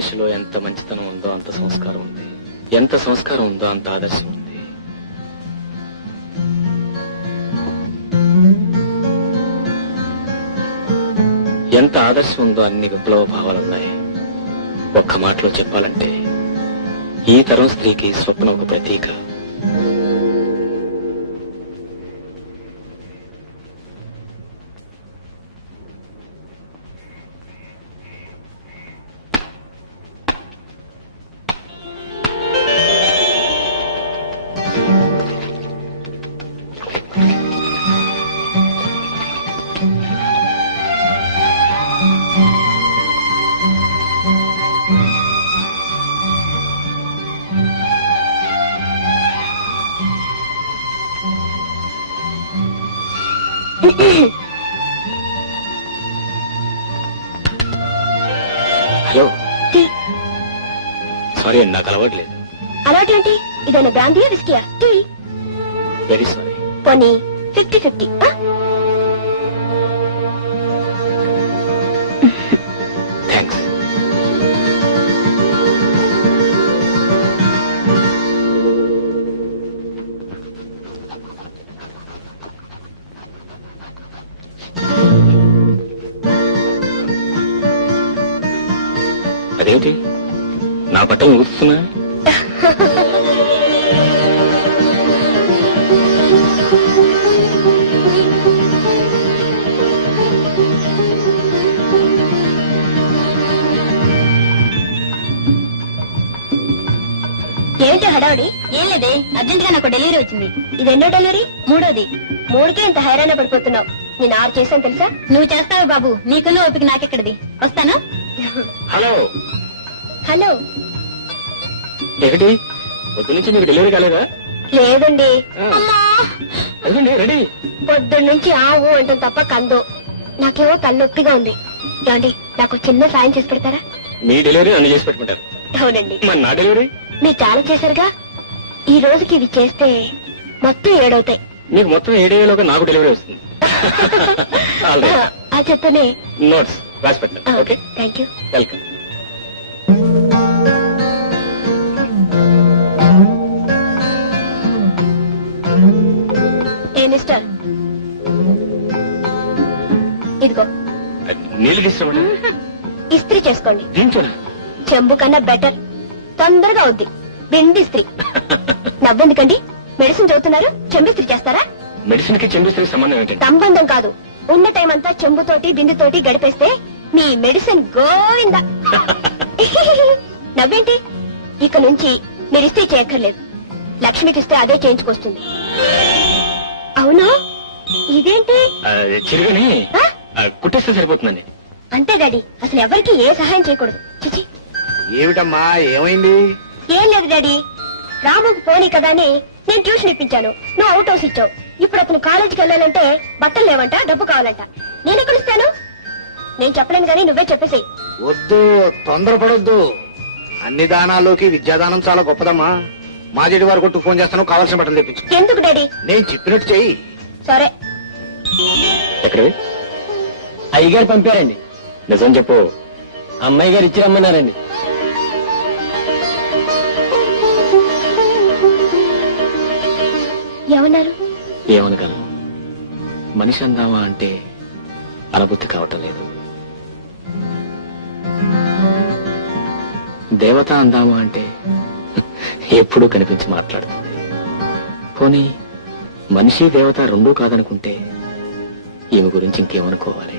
మనిషిలో ఎంత మంచితనం ఉందో అంత సంస్కారం ఉంది, ఎంత సంస్కారం ఉందో అంత ఆదర్శం ఉంది. ఎంత ఆదర్శం ఉందో అన్ని విప్లవ భావాలున్నాయి. ఒక్క మాటలో చెప్పాలంటే ఈ తరం స్త్రీకి స్వప్నం ఒక ప్రతీక. హలో, సారీ అండి, నాకు అలవాట్లేదు. అలవాటేంటి? ఇదైనా బ్రాందీయా విస్కీయా? టీ. Very sorry. పోనీ 50-50. థ్యాంక్స్. అదేమిటి నా బట్టలు ఊరుస్తున్నా? ఏంటి హడావుడి? ఏం లేదే, అర్జెంట్ గా నాకు డెలివరీ వచ్చింది. ఇది ఎన్నో డెలివరీ? మూడోది. మూడుకే ఇంత హైరాణ పడిపోతున్నావు. నేను 6 చేశాను తెలుసా? నువ్వు చేస్తావు బాబు, నీకున్న ఓపిక నాకెక్కడిది. వస్తాను. Hello hello. ఏమిటి పొద్దు నుంచి మీకు డెలివరీ కాలేదా? లేదండి. అదండి రెడీ. పొద్దున్న నుంచి ఆవు అంటాం తప్ప కందో. నాకేమో తలనొప్పిగా ఉంది. ఏమండి, నాకు చిన్న సాయం చేసి పెడతారా? మీ డెలివరీ నన్ను చేసి పెట్టుకుంటారు. అవునండి. మరి నా డెలివరీ మీరు చాలా చేశారుగా. ఈ రోజుకి ఇవి చేస్తే మొత్తం 7 అవుతాయి. మీకు మొత్తం 7 అయ్యేలోగా నాకు డెలివరీ వస్తుంది. ఆ చెత్తనే నోట్స్ రాసి పెట్టాను. Okay, thank you. Welcome. A mister, ఇదిగో నీళ్ళు తీసుకురమ్మా. ఇస్త్రీ చేసుకోండి. దీంతోనా? చెంబు కన్నా బెటర్, తొందరగా అవుద్ది. బింది ఇస్త్రీ. నవ్వెందుకండి? మెడిసిన్ చదువుతున్నారు, చెంబిస్త్రీ చేస్తారా? మెడిసిన్ కి చెంబిస్త్రీ సంబంధం ఏంటండి? సంబంధం కాదు. ఉన్న టైం అంతా చెంబుతోటి బిందుతోటి గడిపేస్తే మీ మెడిసిన్ గోవిందా. నవ్వేంటి? ఇక నుంచి మీరు ఇస్త్రీ చేయక్కర్లేదు. లక్ష్మికిస్తే అదే చేయించుకొస్తుంది. అవును, ఇదేంటి? చిరుగని కుట్టేస్తే సరిపోతుందండి. అంతే డాడీ, అసలు ఎవరికి ఏ సహాయం చేయకూడదు. చిచి. ఏమిటమ్మా, ఏమైంది? ఏం లేదు డాడీ, రాముకు పోనీ కదా అని నేను ట్యూషన్ ఇప్పించాను. నువ్వు అవుట్ హౌస్ ఇచ్చావు. ఇప్పుడు అతను కాలేజీకి వెళ్ళాలంటే బట్టలు లేవంట, డబ్బు కావాలంట. నేను ఎక్కడ ఇస్తాను? నేను చెప్పలేను గానీ నువ్వే చెప్పేసి. వద్దు, తొందరపడొద్దు. అన్ని దానాల్లోకి విద్యాదానం చాలా గొప్పదమ్మా. మా జడి వారు కొట్టు ఫోన్ చేస్తాను, కావాల్సిన బట్టలు తెప్పించు. ఎందుకు డాడీ? నేను చెప్పినట్టు చెయ్యి. సరే. ఎక్కడ? అయ్యగారు పంపారండి. నిజం చెప్పు. అమ్మాయి గారు ఇచ్చి రమ్మన్నారండి. ఏమన్నారు? ఏమనగలను? మనిషి అందామా అంటే అనుభూతి కావటం లేదు. దేవత అందామా అంటే ఎప్పుడూ కనిపించి మాట్లాడుతుంది. పోనీ మనిషి దేవత రెండూ కాదనుకుంటే ఈమె గురించి ఇంకేమనుకోవాలి?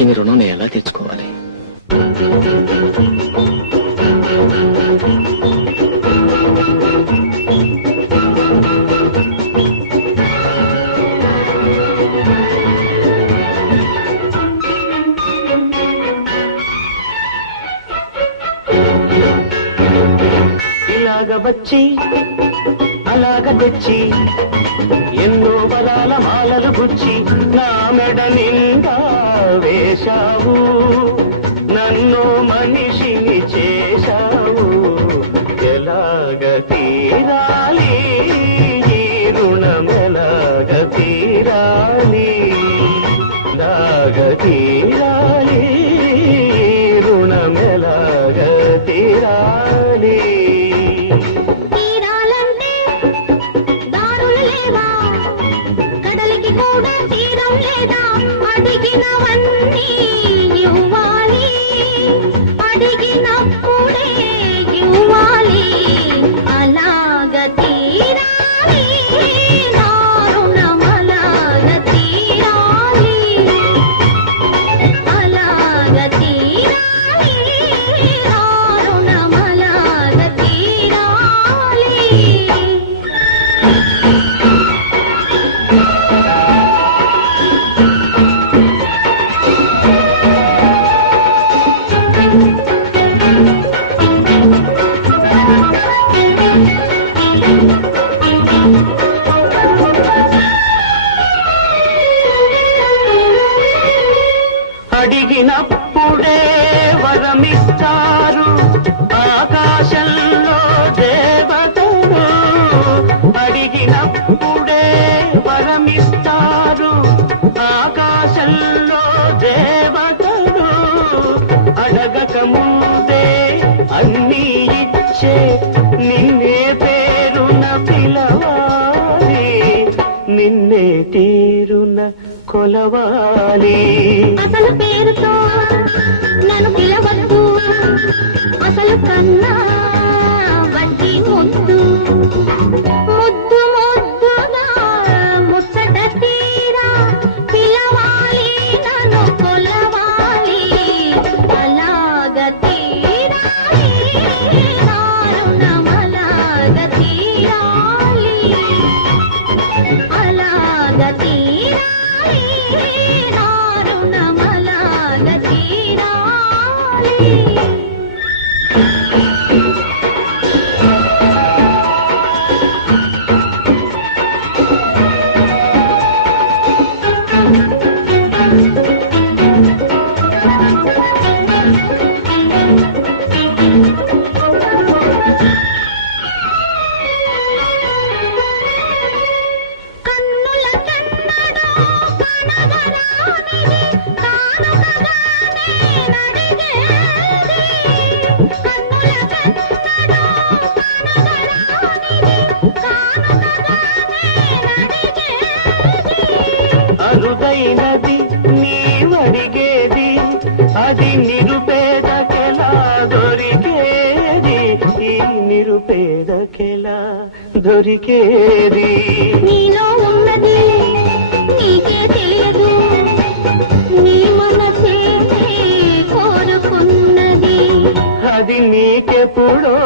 ఈమె రుణం నేను ఎలా తెచ్చుకోవాలి? ఇలాగ వచ్చి అలాగ తెచ్చి ఎన్నో వరాల మాలలు గుచ్చి నా మెడ నిండా వేశావు, నన్ను మనిషిని చేశావు. ఎలాగ తీరాలి ఈ రుణం, ఎలాగ తీరాలి, ఎలాగ తీరాలి రుణం, ఎలాగ వరమిస్తారు ఆకాశంలో దేవతలు, అడగక ముందే అన్నీ ఇచ్చే నిన్నే పేరున పిలవాలి, నిన్నే తీరున కొలవాలి. అసలు పేరుతో నన్ను పిలవద్దు, అసలు కన్నా వడ్డీ ముద్దు, ముద్దు ముద్దుగా ముచ్చట తీరా పిలవాలి, నన్ను కొలవాలి. అలాగ తీరాలి దారుణమలాగ తీరాలి, అలాగ తీరాలి దారుణమలాగ తీరాలి. కన్నుల కన్నడో కనగరానిది కానుకగానే నడిగేది, కన్నుల కన్నడో కనగరానిది కానుకగానే నడిగేది. అరుదైనది నీవడిగేది, అది నిరుపేదకెలా దొరికేది, ఈ నిరుపేదకెలా దొరికేది. నీలో ఉన్నది నీకే తెలియదు, నీ మనసే కోరుకున్నది. అది నీకెప్పుడో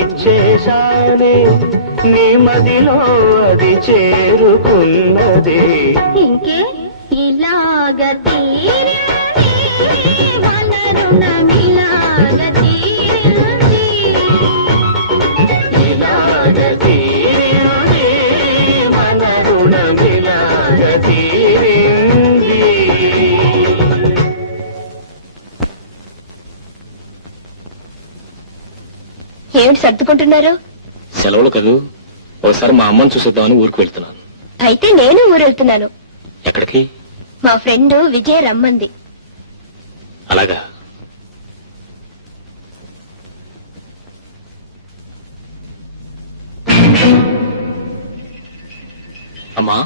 ఇచ్చేశానే, నీ మదిలో అది చేరుకున్నది. ఇంకే ఇలాగ తీరింది వనరుణమిలాగ తీరింది. ఇలాగ తీరింది మన రుణమిలాగ తీరింది. ఏమిటి సర్దుకుంటున్నారు? సెలవులు కదూ, ఒకసారి మా అమ్మని చూసేద్దామని ఊరికి వెళ్తున్నాను. అయితే నేను ఊరెళ్తున్నాను. ఎక్కడికి? మా ఫ్రెండ్ విజయ రమ్మంది. అలాగా. అమ్మా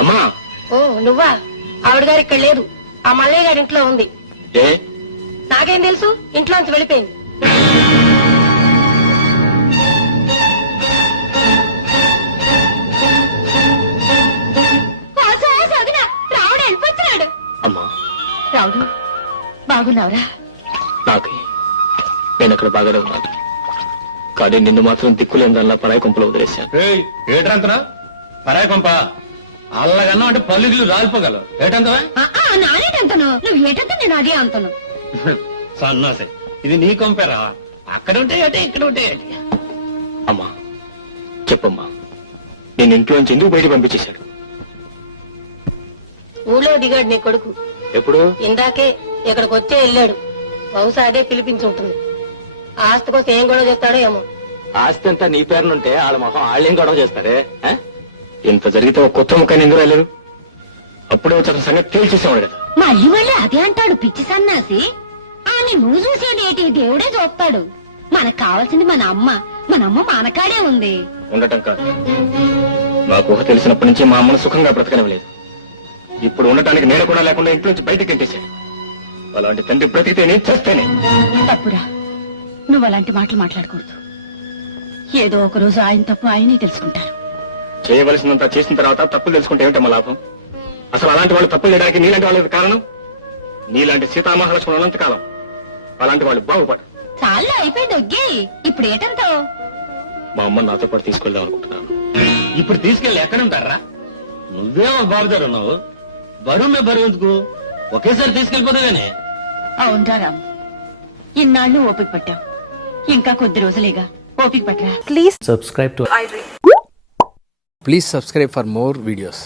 అమ్మా. ఓ నువ్వా? ఆవిడ గారు ఇక్కడ లేదు, ఆ మల్లయ్య గారి ఇంట్లో ఉంది. ఏ? నాకేం తెలుసు, ఇంట్లోంచి వెళ్ళిపోయింది. రావుడు వెళ్ళిపోతున్నాడు. అమ్మా రావుడు బాగున్నావురా? నాకే, నేను అక్కడ బాగానే ఉన్నాను, కానీ నిన్ను మాత్రం దిక్కులేని దానిలా పరాయి కొంపలో వదిలేశాను. ఏటంతనా పరాయి కొంప అల్లగన్నం అంటే పల్లిగులు రాలిపోగలవు. ఏటంతవా నానేటంతను, నువ్వు ఏటంత నేను అదే అంతను. సన్నాసే, ఇది నీ కొంపేరా. అక్కడ ఉంటే అంటే ఇక్కడ ఉంటే ఏంటి? అమ్మా చెప్పమ్మా, నేను ఇంట్లోంచి ఎందుకు బయట పంపించేశాడు? ఊళ్ళో దిగాడు నీ కొడుకు. ఎప్పుడు? ఇందాకే ఇక్కడికి వచ్చే వెళ్ళాడు. బహుశా అదే పిలిపించి ఉంటుంది. ఆస్తి కోసం ఏం గొడవ చేస్తాడో ఏమో. ఆస్తి అంతా నీ పేరునుంటే వాళ్ళ మొహం వాళ్ళేం గొడవ చేస్తారే? ఇంత జరిగితే ఒక కొత్త ముఖాన్ని ఎందుకు రాలేదు? అప్పుడే వచ్చి అతని సంగతి తేల్చేసేవాడు కదా. మళ్ళీ మళ్ళీ అదే అంటాడు పిచ్చి సన్నాసి. అని నువ్వు చూసేదేటి, దేవుడే చూస్తాడు. మనకు కావాల్సింది మన అమ్మ మనకాడే ఉంది. ఉండటం కాదు, నాకు ఊహ తెలిసినప్పటి నుంచి మా అమ్మను సుఖంగా బ్రతకనివ్వలేదు. ఇప్పుడు ఉండటానికి నేను కూడా లేకుండా ఇంట్లోంచి బయటకు గెంటేశాడు. అలాంటి తండ్రి బ్రతికితేనే చేస్తేనే. తప్పురా, నువ్వు అలాంటి మాటలు మాట్లాడకూడదు. ఏదో ఒక రోజు ఆయన తప్పు ఆయనే తెలుసుకుంటారు. చేయవలసినంత చేసిన తర్వాత తప్పులు తెలుసుకుంటే ఏమిటమ్మా లాభం? అసలు అలాంటి వాళ్ళు తప్పులు చేయడానికి నీలాంటి వాళ్ళకి కారణం. నీలాంటి సీతామహాలక్ష్మణులు ఉన్నంత కాలం అలాంటి వాళ్ళు బాగుపడరు. చాలా అయిపోయింది ఒగ్గి, ఇప్పుడు ఏటంతో? మా అమ్మని నాతో పాటు తీసుకెళ్దాం అనుకుంటున్నాను. ఇప్పుడు తీసుకెళ్ళి ఎక్కడ ఉంటారా? నువ్వేమో బాబుదారు ఉన్నావు, బరువు బరువు ఎందుకు? ఒకేసారి తీసుకెళ్ళిపోతాగానే. అవునరా రామ్, ఇన్నాళ్ళు ఓపిక పట్టాం, ఇంకా కొద్ది రోజులేగా ఓపిక పట్టరా. Please subscribe for more videos.